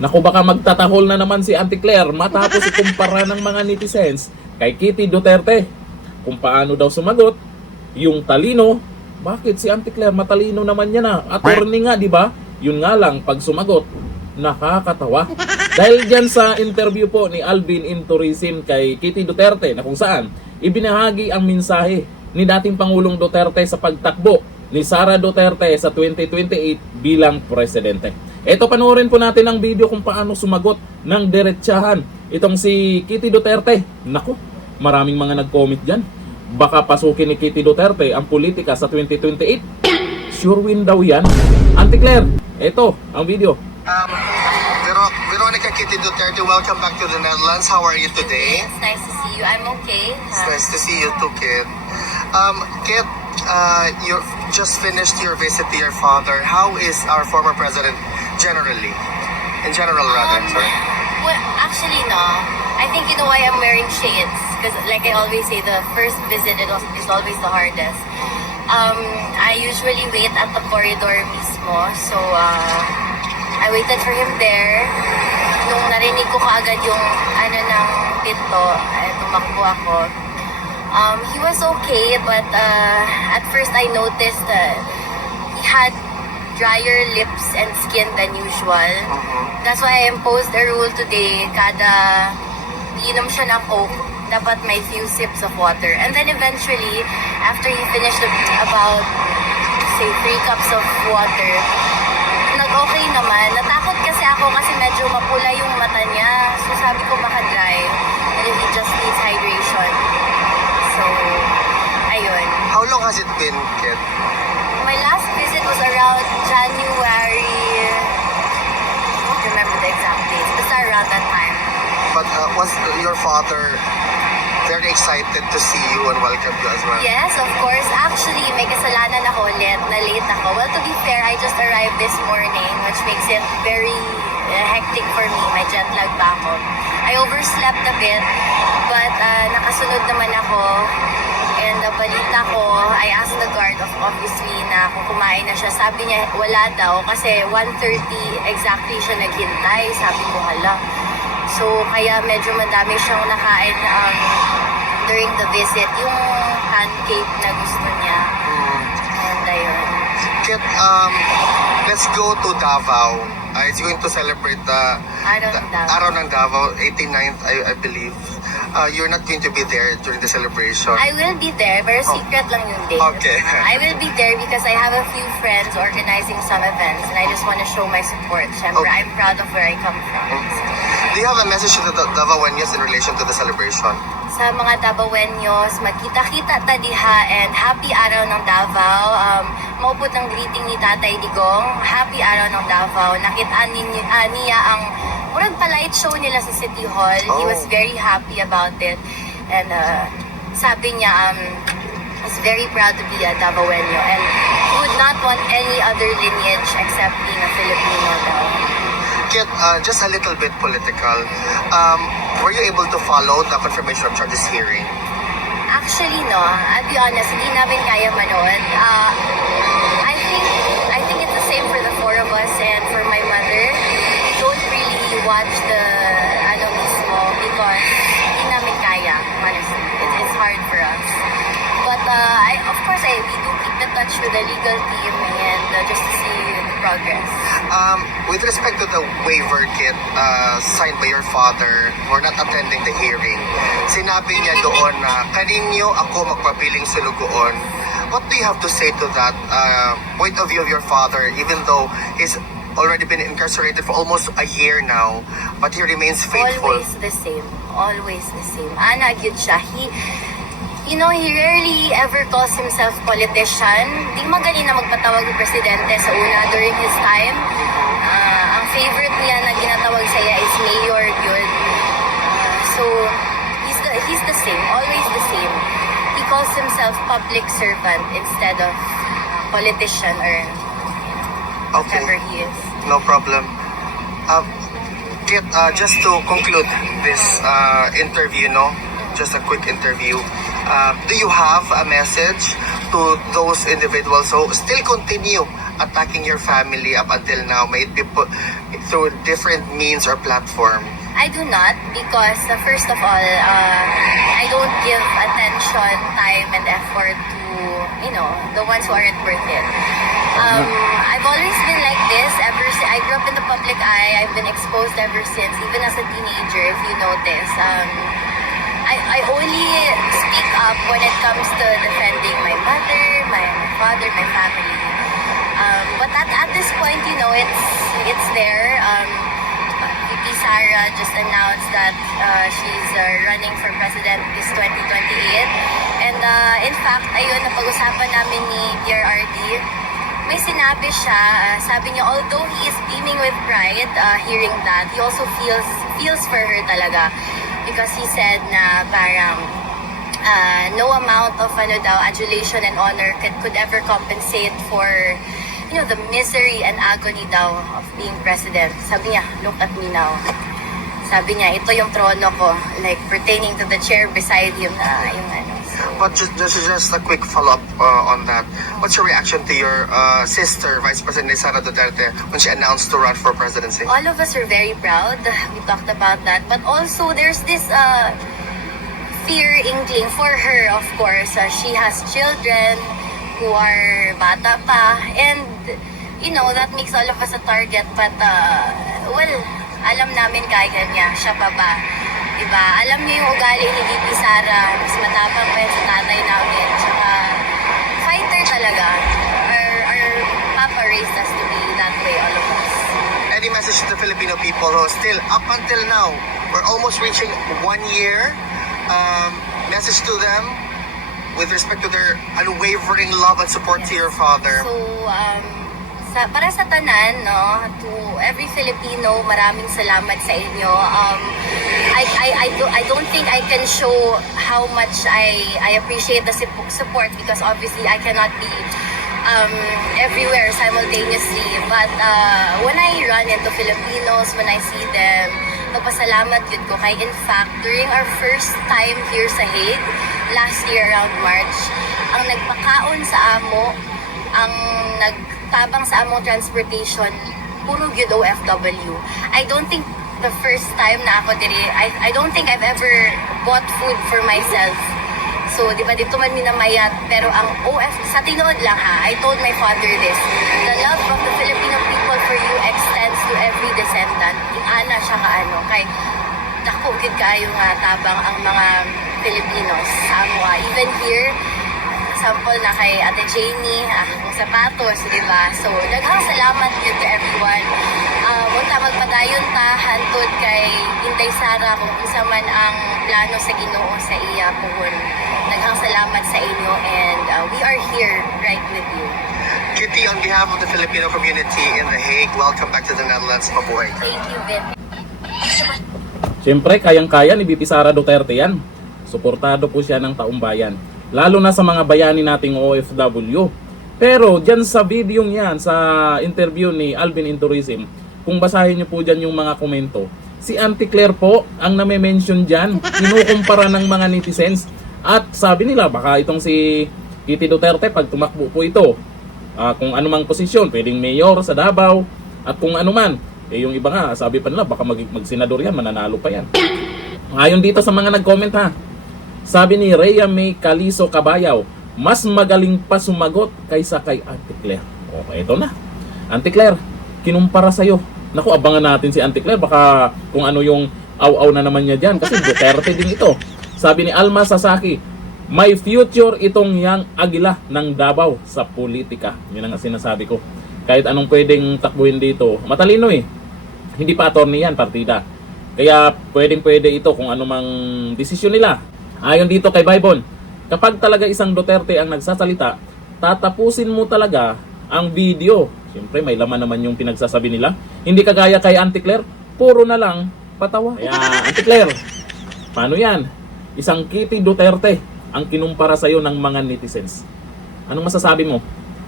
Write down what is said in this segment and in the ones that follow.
Naku, baka magtatahol na naman si Auntie Claire matapos ikumpara ng mga netizens kay Kitty Duterte. Kung paano daw sumagot, yung talino, bakit si Auntie Claire matalino naman niya na? Attorney nga, di ba? Yun nga lang, pag sumagot, nakakatawa. Dahil dyan sa interview po ni Alvin Inturizim kay Kitty Duterte na kung saan ibinahagi ang mensahe ni dating Pangulong Duterte sa pagtakbo ni Sara Duterte sa 2028 bilang presidente. Ito, panoorin po natin ang video kung paano sumagot ng diretsahan itong si Kitty Duterte. Naku, maraming mga nag-comment dyan. Baka pasukin ni Kitty Duterte ang politika sa 2028. Sure win daw yan. Auntie Claire, ito ang video. Veronica Kitty Duterte, welcome back to the Netherlands. How are you today? It's nice to see you. I'm okay. It's nice to see you too, Kit. Kit, you just finished your visit to your father. How is our former president generally? In general, rather. Sorry. Well, actually, no. I think you know why I'm wearing shades. Because like I always say, the first visit is always the hardest. I usually wait at the corridor mismo. So, I waited for him there. Nung narinig ko kaagad yung ng pinto, tumakbo ako. He was okay, but at first I noticed that he had drier lips and skin than usual. That's why I imposed a rule today, kada inom siya ng Coke, dapat may few sips of water. And then eventually, after he finished about, say, 3 cups of water, nag-okay naman. Natakot kasi ako kasi medyo mapula yung mata niya. So sabi ko baka dry. And he just needs hydration. So, ayun. How long has it been, Kit? My last visit was around January. I don't remember the exact dates. Basta around that time. But was your father very excited to see you and welcome you as well? Yes, of course. Actually, may kasalanan ako ulit na late ako. Well, to be fair, I just arrived this morning, which makes it very hectic for me. May jet lag pa ako. I overslept a bit, but nakasunod naman ako. And balita ko, I asked the guard obviously na kung kumain na siya. Sabi niya, wala daw kasi 1:30 exactly siya naghintay. Sabi ko, hala. So, kaya medyo madami siyang nakain during the visit. Yung pancake na gusto niya. And ayun. Kit, let's go to Davao. It's going to celebrate the Araw ng Davao, 89th, I believe. You're not going to be there during the celebration. I will be there, pero secret lang yung date. Okay. I will be there because I have a few friends organizing some events and I just want to show my support. Siyempre, Okay. I'm proud of where I come from. Do you have a message to the Davaoenos in relation to the celebration? Sa mga Davaoenos, magkita-kita ta diha and happy araw ng Davao. Maupot ang greeting ni Tatay Digong. Happy araw ng Davao. Nakitaan niya ang murag palait show nila sa City Hall. He was very happy about it. And sabi niya, was very proud to be a Davaoeno and would not want any other lineage except being a Filipino daw. Kit, just a little bit political. Were you able to follow the confirmation of charges hearing? Actually, no. I'll be honest, hindi namin kaya manood. I think it's the same for the four of us and for my mother. We don't really watch the mismo because hindi namin kaya, honestly. It's hard for us. But of course, we do keep in touch with the legal team and just to see the progress. With respect to the waiver, Kit, signed by your father for not attending the hearing, sinabi niya doon na kaninyo ako magpapiling sulugoon. What do you have to say to that point of view of your father, even though he's already been incarcerated for almost a year now, but he remains faithful? Always the same. Always the same. Ana, gyud siya. He rarely ever calls himself politician. Di magaling na magpatawag ng presidente sa una during his time. Ang favorite niya na ginatawag siya is mayor yun. So, he's the same. Always the same. He calls himself public servant instead of politician or whatever he is. No problem. Kit, just to conclude this interview, just a quick interview, do you have a message to those individuals who still continue attacking your family up until now? May it be through different means or platform? I do not because first of all, I don't give attention, time, and effort to, the ones who aren't worth it. I've always been like this ever since I grew up in the public eye. I've been exposed ever since, even as a teenager, if you notice. I only speak up when it comes to defending my mother, my father, my family. But at this point, it's there. VP Sara just announced that she's running for president this 2028. And in fact, ayun, napag-usapan namin ni DRRD. May sinabi siya, sabi niya, although he is beaming with pride hearing that, he also feels for her talaga. Because he said na parang no amount of adulation and honor could ever compensate for the misery and agony daw of being president. Sabi niya, look at me now. Sabi niya, ito yung trono ko, like pertaining to the chair beside him na yung ano. But just a quick follow-up on that. What's your reaction to your sister, Vice President Sara Duterte, when she announced to run for presidency? All of us are very proud. We talked about that. But also, there's this fear inkling for her, of course. She has children who are bata pa. And, that makes all of us a target. But, alam namin kaya niya. Siya pa ba? Diba? Alam niyo yung ugali ni VP Sara. Mas matapang pa yan sa tatay namin. Tsaka, fighter talaga. Our papa raised us to be that way, all of us. Any message to the Filipino people who still, up until now, we're almost reaching 1 year. Message to them with respect to their unwavering love and support to your father. So, para sa tanan, no, to every Filipino, maraming salamat sa inyo. I don't think I can show how much I appreciate the support because obviously I cannot be everywhere simultaneously. But when I run into Filipinos, when I see them, magpasalamat yun ko. Kaya in fact, during our first time here sa Hague, last year around March, ang nagpakaon sa amo, ang nagtabang sa among transportation, puro gyud OFW. I don't think the first time na ako diri, I don't think I've ever bought food for myself. So, di ba, dito man minamayat, pero ang sa tinuod lang ha, I told my father this, the love of the Filipino people for you extends to every descendant. Ana siya kaano, kay dako gid kayo nga tabang ang mga Filipinos sa amoa. Even here, sample na kay Ate Janie, akong sapatos, di ba? So, daghang salamat yun to everyone. Munta magpadayon ta, hantod kay Inday Sara kung isa man ang plano sa Ginoo sa iya puhon. Daghang salamat sa inyo and we are here right with you. Kitty, on behalf of the Filipino community in The Hague, welcome back to the Netherlands. Mabuhay ka. Thank you, Vin. Siyempre, kayang-kaya ni VP Sara Duterte yan. Suportado po siya ng taong bayan. Lalo na sa mga bayani nating OFW. Pero dyan sa video niyan, sa interview ni Alvin in Tourism, kung basahin niyo po dyan yung mga komento, si Auntie Claire po ang name-mention dyan. Kinukumpara ng mga netizens. At sabi nila, baka itong si Kitty Duterte, pag tumakbo po ito, kung anumang posisyon, pwedeng mayor sa Davao, at kung anuman, yung iba nga, sabi pa nila, baka mag-senador yan, mananalo pa yan. Ngayon dito sa mga nag-comment ha, sabi ni Rhea May Caliso Cabayaw, mas magaling pa sumagot kaysa kay Auntie Claire. Okay, ito na. Auntie Claire, kinumpara sa'yo. Naku, abangan natin si Auntie Claire, baka kung ano yung aw-aw na naman niya dyan, kasi Duterte din ito. Sabi ni Alma Sasaki, may future itong yang Agila ng Davao sa politika. Yun ang sinasabi ko. Kahit anong pwedeng takbuhin dito, matalino eh. Hindi pa attorney yan, partida. Kaya pwedeng-pwede ito kung anumang desisyon nila. Ayon dito kay Bybon, kapag talaga isang Duterte ang nagsasalita, tatapusin mo talaga ang video. Siyempre may laman naman yung pinagsasabi nila. Hindi kagaya kay Auntie Claire, puro na lang patawa. Kaya Auntie Claire, paano yan? Isang Kitty Duterte ang kinumpara sa'yo ng mga netizens. Anong masasabi mo?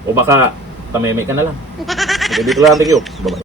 O baka tameme ka na lang? Sige, dito lang. Thank you. Bye-bye.